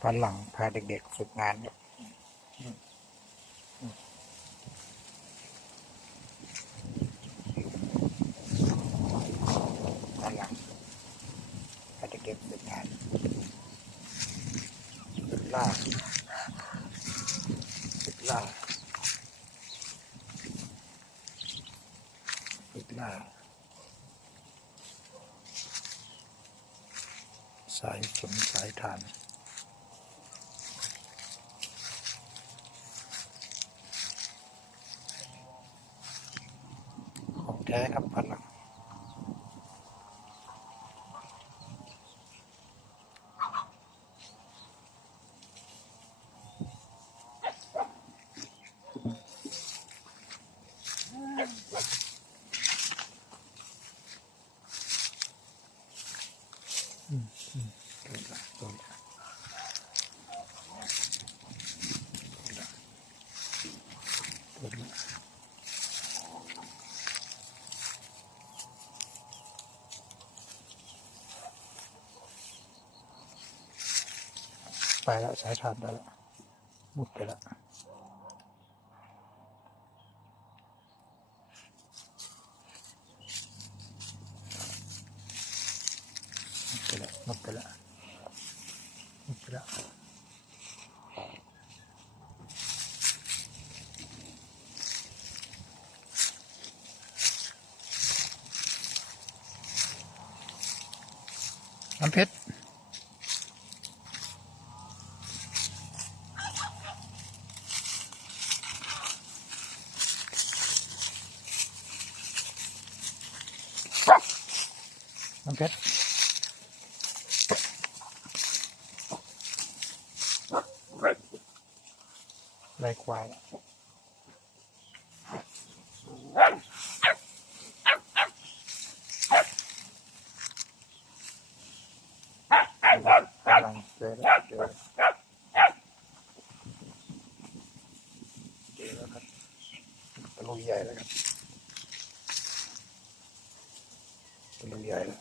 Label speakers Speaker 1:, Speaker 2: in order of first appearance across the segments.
Speaker 1: พาหลังพาเด็กๆฝึกงานครับพาหลังพาเด็กๆฝึกงานฝึกล่าฝึกล่าฝึกล่าสายฝนสายทาน ของแท้ครับพลังตัวละตัวละตัวละ ไปแล้วสายทานได้แล้วมุดไปแล้วไปแล้วมุดไปแล้วมุดไปแล้วน้ำเพชร น้ำเพชรไรควายกำลังเจอแล้วเจอแล้วเจอแล้วครับตะลุยใหญ่แล้วครับตะลุยใหญ่แล้ว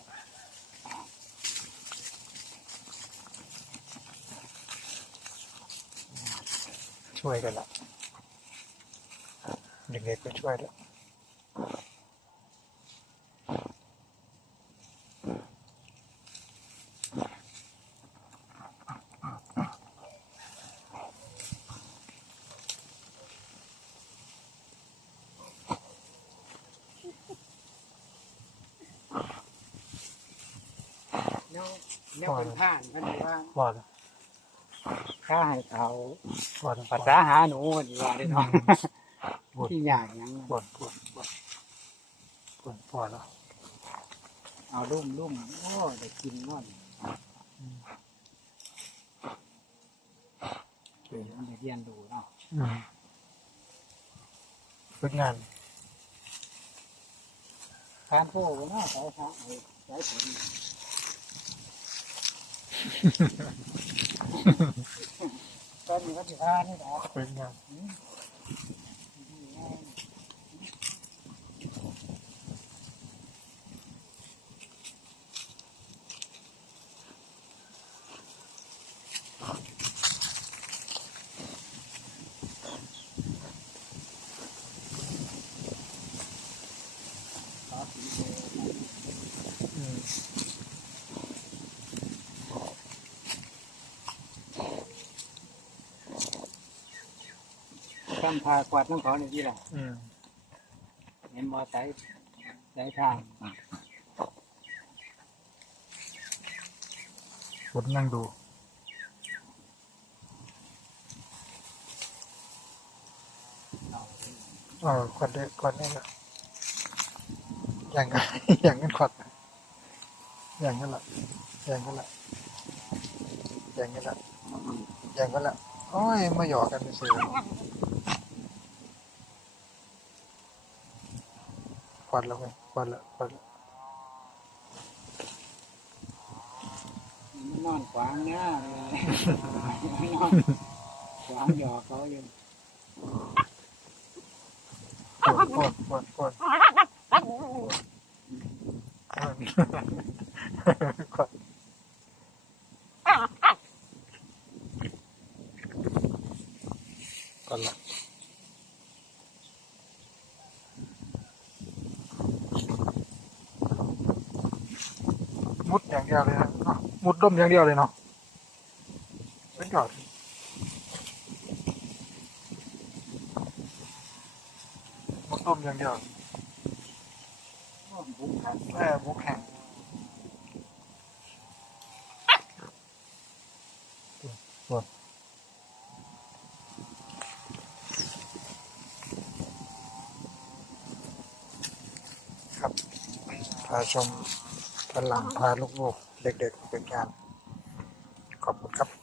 Speaker 1: ช่วยกันละเด็กๆก็ช่วยแล้ว
Speaker 2: แนวแนวเป็นผ่านกันดีว่า
Speaker 1: ว่า ละ
Speaker 2: ข้าให้เขา
Speaker 1: ว่าละ
Speaker 2: ภาษาหาหนูดีว่าได้เนาะ
Speaker 1: ปวด
Speaker 2: ที่ยากหยัง
Speaker 1: ปวดปวดปวดปวดปวดแล้ว
Speaker 2: เอาลุ่มลุ่มโอ้ได้กินนอนเดี๋ยวมันได้เรียนดูเนาะ
Speaker 1: อืมฝึกงาน
Speaker 2: การโทรเนาะสายทางไอ้สายฝน ตอนนี้ก็สิพานี่แหละ
Speaker 1: ฝึกงาน
Speaker 2: ขอ คำพากวาดน้ำเขาในที่ละ
Speaker 1: อืม
Speaker 2: เห็นมอไซค์สายทาง
Speaker 1: ฝนนั่งดูเออควันได้ควันได้ละอย่างกันอย่างกันควันอย่างกันละอย่างกันละอย่างกันละอย่างกันละโอ้ยมาหยอกกันเฉย ควันแล้วไงควันละควันละ
Speaker 2: มันนอนขวางหน้าเลยนอนขวางหยอกเขาอยู่
Speaker 1: ปวดปวดปวดปวดปวด ก่อนละมุดอย่าง เดียวเลยนะเนาะมุดด้มอย่างเดียวเลยเนาะเป็นยอดมุดด้มอย่างเดียว
Speaker 2: บุกขัน
Speaker 1: แม่บุกแข่งตัวครับพาชม ด้านหลังพาลูกๆ เด็กๆเป็นการขอบคุณครับ